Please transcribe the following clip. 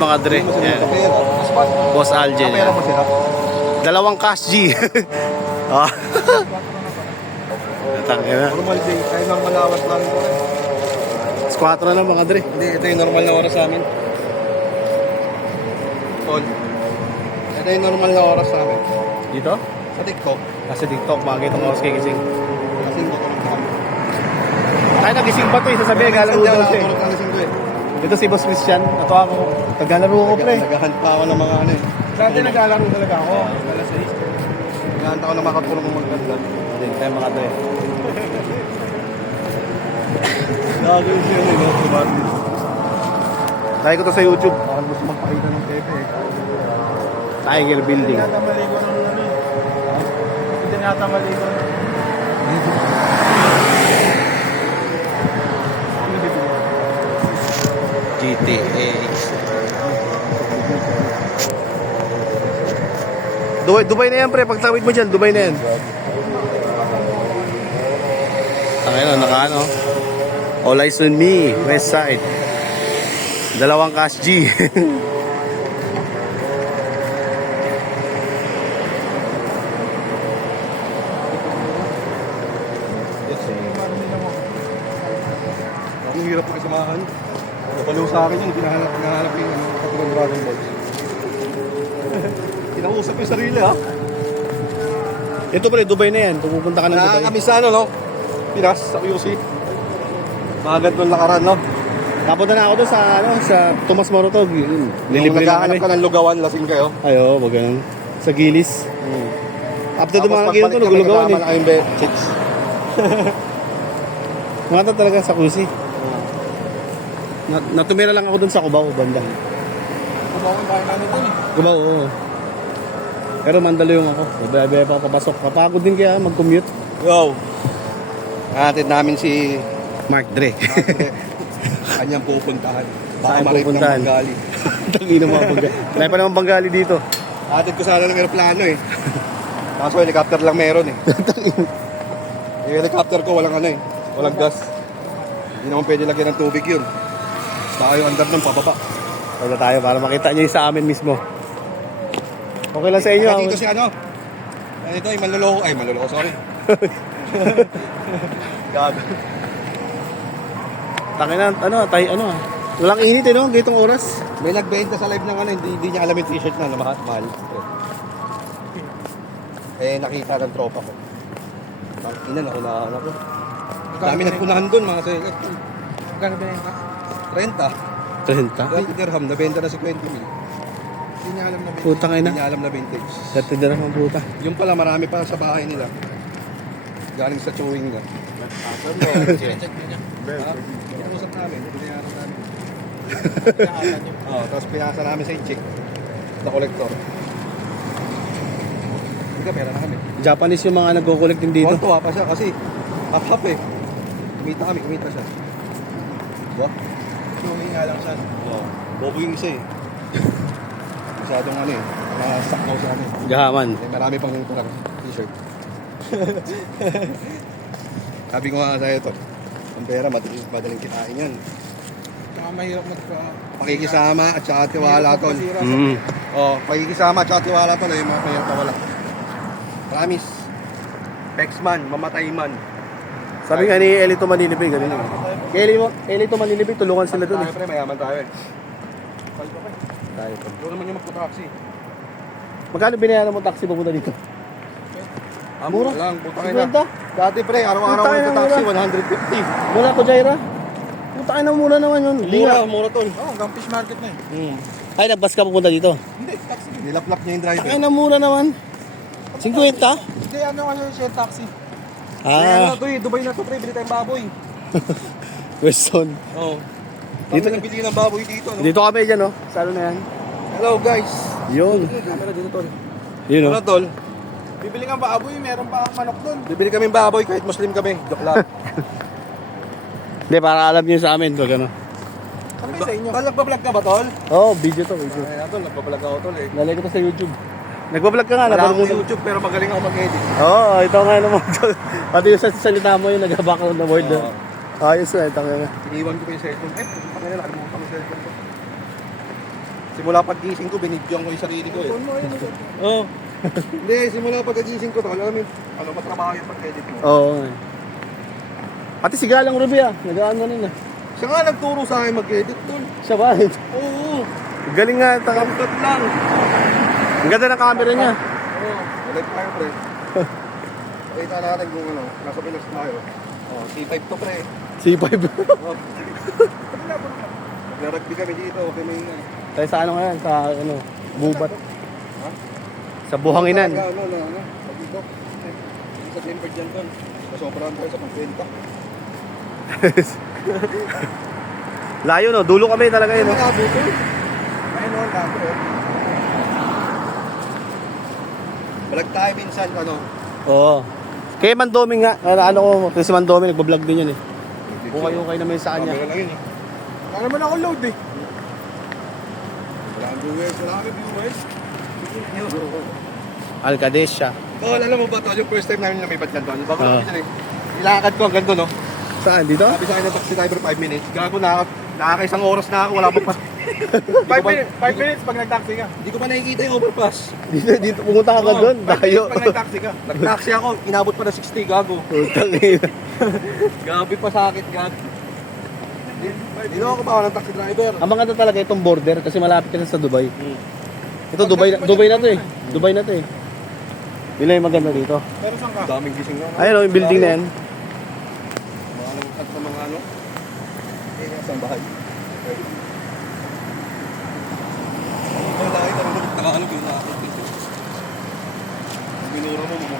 Mga dre. Yan. Boss Algel. Yan. Dalawang cash G. Oh. Tangina. Normal day, kaya normal na oras lang ito. Squad na mga dre. Hindi, ito yung normal na oras sa amin. Paul. Ito yung normal na oras sa amin. Dito? Sa TikTok. Kasi TikTok, makakita mo ako gising. Kasi hindi ko lang kami. Tayo nagising pa to, sasabihin, galaro daw siya. Dito si Boss Christian, ito ako. Naglalaro ko pre. Naghahanap pa ako ng mga ano eh. Dati naglalaro talaga ako. Naghahanap ako ng makatulong kong maganda. Hindi, tayo mga dre. Gagawin siya nila. Tayo ko to sa YouTube. Bakit gusto magpakita ng Pepe eh. Tiger Building. Hindi nata maligo ng ano eh. Hindi nata maligo ng GTA. Dubai na yan pre, pagtawid mo dyan, Dubai na yan. Tangin na, naka-ano. All eyes on me, west side. Dalawang cash G. Ang hirap na kasamahan. Napalo sa akin yun, hinahanap yung katulong Dragon Balls. Kinausap yung sarili ha. Ito pre, Dubai na yan. Pupunta ka ng Dubai. Kami sa ano no? Pinas, sa QC. Magad nung lakaran no? Napunta na ako doon sa, ano, sa Tomas Morotog. Lilibre na kami. Naghahanap ka ng lugawan, lasing kayo. Ayo, wag ganun. Sa Gilis. After Tapos dumaan kayo pagbalik ito, kami, nagulugawan kasama eh. na kayong chicks. Mata talaga sa Kusi. Natumira lang ako doon sa Cubao, bandang. Kumawan ba yung ano dun eh? Cubao, oo. Pero Mandaluyong ako. Bebe pa ako papasok. Kapagod din kaya mag-commute. Yo! Natin namin si Mark Dre. kanyang pupuntahan. Saan Baka marip ng pupuntahan? Bengali. Tangina mga Bengali. Wala pa naman Bengali dito. Atid ko sana ng aeroplano eh. Kaso helicopter lang meron eh. Yung helicopter ko walang ano eh. Walang gas. Hindi naman pwede lagyan ng tubig yun. Baka yung andar ng pababa. Wala tayo para makita nyo yung sa amin mismo. Okay lang sa inyo. Kaya dito si ano? Ito ay manloloko. Ay manloloko, sorry. Gago. Tangina, ano, tayo, ano ah. Walang init eh, no? Gitong oras. May nagbenta sa live ng ano, hindi niya alam yung t-shirt na mahal. Eh, nakita ng tropa ko. Ina na, hinahanap ko. Dami nagpunahan doon, mga selet. Magkano binenta? 30. 30? 20 dirham, nabenta na 50 mil. Hindi niya alam na binenta. Putang Hindi ina. niya alam na vintage. 30 dirham ang puta. Yung pala, marami pa sa bahay nila. Galing sa chewing nga. Pinag-usap namin, pinayaran namin. Tapos pinasa namin sa chick, na collector. Hindi ka, pera na kami. Japanese yung mga nagko-collect din dito. Tuwa pa siya kasi half-half eh. Kumita siya. Diba? Chewing nga lang siya. Oo. Bobo yung isa eh. Masyadong ano eh, nasaknaw sa amin. Gahaman. Eh, marami pang parang t-shirt. Sabi ko nga sa'yo ito, ang pera, madaling kitain yan. Saka mahirap Pakikisama at saka tiwala tol. Pakikisama at saka tiwala tol, eh, mga pera wala. Promise. Pexman, mamatay man. Sabi nga ni Elito Manilibig, ganun yun. Kay Elito Manilibig, tulungan sila dun eh. Tayo pre, mayaman tayo eh. Tayo pa. Doon naman yung magpo-taxi. Magkano binayaran mo taxi papunta dito? Mura? Lang, putangin na. 50? Dati pre, araw-araw Putangin yung na, taxi, mura. 150. Wala ko, Jaira. Putangin na mura naman yun. Mura tol. Oo, hanggang fish market na eh. Ay, nagbas ka pupunta dito. Hindi, taxi. Nilaplap niya yung driver. Ay, na mura naman. 50? Hindi, ano kasi siya taxi. Ano Ah, to eh, Dubai na to pre, bili tayong baboy. Weston. Oo. Dito- Dito nabili ng baboy dito. No? Dito kami dyan, oh. Salo na yan. Hello guys. Yun. Camera dito tol. Yun, Ano oh. tol? Bibili nga baboy, meron pa ang manok doon. Bibili kami baboy kahit Muslim kami. Joke lang. Hindi, para alam nyo sa amin. Pag ano. Kami sa inyo. Nagbablog ka ba tol? Oo, video to, video. Ay, tol, nagbablog ako tol eh. Lalagay ko to sa YouTube. Nagbablog ka nga, Wala napanood akong mo. YouTube pero magaling ako mag-edit. Oo, ito nga naman. Pati yung sa salita mo yung nag-background na word. Oo. Ayos na, ito nga. Iniwan ko pa yung cellphone. Eh, pangina, nakalimutan ko yung cellphone ko. Simula pag-gising ko, binidyoan ko yung sarili ko eh. Phone mo, ayun. Oo. Hindi, simula pag-gising ko, alam mo, ano, matrabaho yung pag-edit mo. Oo. Pati si Galang Ruby ah. Nag-ano rin ah. Siya nga nagturo sa akin mag-edit tol. Siya ba? Oo. Galing nga. Kamkat lang. Ang ganda ng camera niya. Oo. Ulit tayo, pre. Pakita natin kung ano, nasa Pinas tayo. Oh, C5 to, pre. C5. Oh. Nag-rugby kami dito, okay may ingay. Tayo sa ano ngayon? Sa ano? Bubat. Ha? Sa buhanginan. Ano, pag dito. Sa Clifford dyan, tol. Masobrahan tayo sa pagbenta. Layo no, dulo kami talaga yun. No? Malabo, tol. Ayun, oh, gago, oh. Balag tayo minsan, ano. Oo. Kay Mandoming nga, ano ko, kasi si Mandoming nagbablog din yun eh. Ukay-ukay naman yun sa kanya. Camera lang yun, eh. Wala naman ako load eh. Wala ang viewers, wala kami viewers. Alcadesha. Tol, alam mo ba, tol, yung first time namin lumipat dyan, tol. Bago Ah. kami dyan eh. Ilakad ko hanggang doon, no? Saan? Dito? Sabi sa akin ng taxi driver, 5 minutes. Gago na, nakakaisang oras na ako, wala pa. 5 minutes pag nag-taxi ka. Hindi ko pa nakikita yung overpass. Dito, pumunta ka doon. 5 Dayo. minutes pag nag-taxi ka. Nag-taxi ako, inabot pa na 60, gago. Putang ina. Gabi pa sakit, gago. Hindi ako pa ako ng taxi driver. Ang maganda talaga itong border kasi malapit ka na sa Dubai. Ito Dubai na to eh. Dubai na to eh. Yun lang yung maganda dito. Pero saan ka? Daming gising nga. Ayun o, yung building na yan. Mga at sa mga ano. Eh, sa bahay. Wala, ito. Tagalog yung nakakit. Binura mo, mumura.